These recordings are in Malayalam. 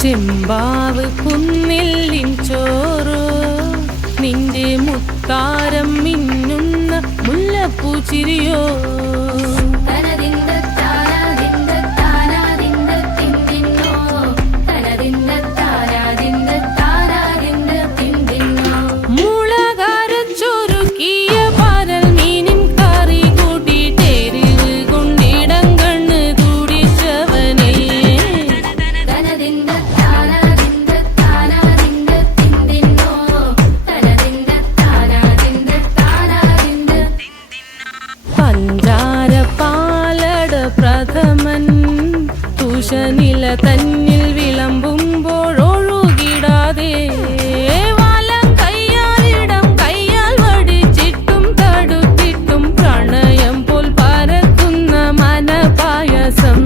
ചെമ്പാവ് കുന്നില്ലിൻ ചോറോ നിന്റെ മുത്താരം മിന്നുന്ന മുല്ലപ്പൂച്ചിരിയോ പ്രഥമൻ തുഷനില തന്നിൽ വിളമ്പുമ്പോഴൊഴുകിടാതെ വലം കയ്യാലിടം കയ്യാൽ വടിച്ചിട്ടും തടുത്തിട്ടും പ്രണയം പോൽ പരക്കുന്ന മനപായസം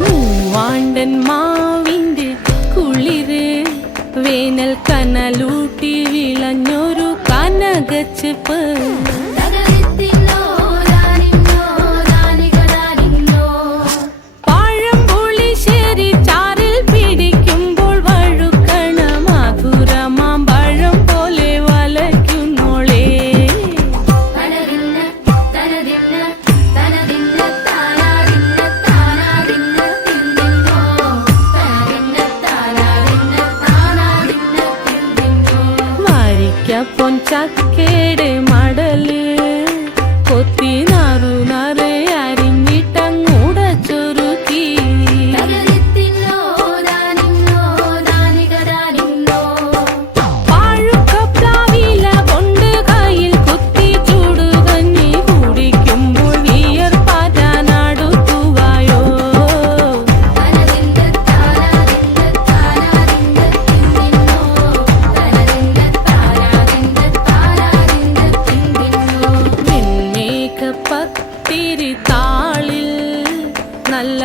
മൂവാണ്ടൻ മാവിന്റെ കുളിര് വേനൽ കനലൂട്ടി വിളഞ്ഞൊരു കനകച്ചെപ്പ് പഴംപുളിശ്ശേരി ചാറിൽ പിടിക്കുമ്പോൾ വഴുക്കണ മധുരമാം പഴം പോലെ വലയ്ക്കുന്നോളേ പൊൻചക്കയുടെ മടല് കൊത്തി നാറു നറെ അരിഞ്ഞിട്ടങ്ങൂട ചൊരുക്കി പാഴുക്കപ്ലാവില കൊണ്ട് കയ്യിൽ കുത്തി ചൂടുകഞ്ഞി കുടിക്കുമ്പോൾ വിയർപ്പാറ്റാനടുത്തുവായോ പത്തിരി താളിൽ നല്ല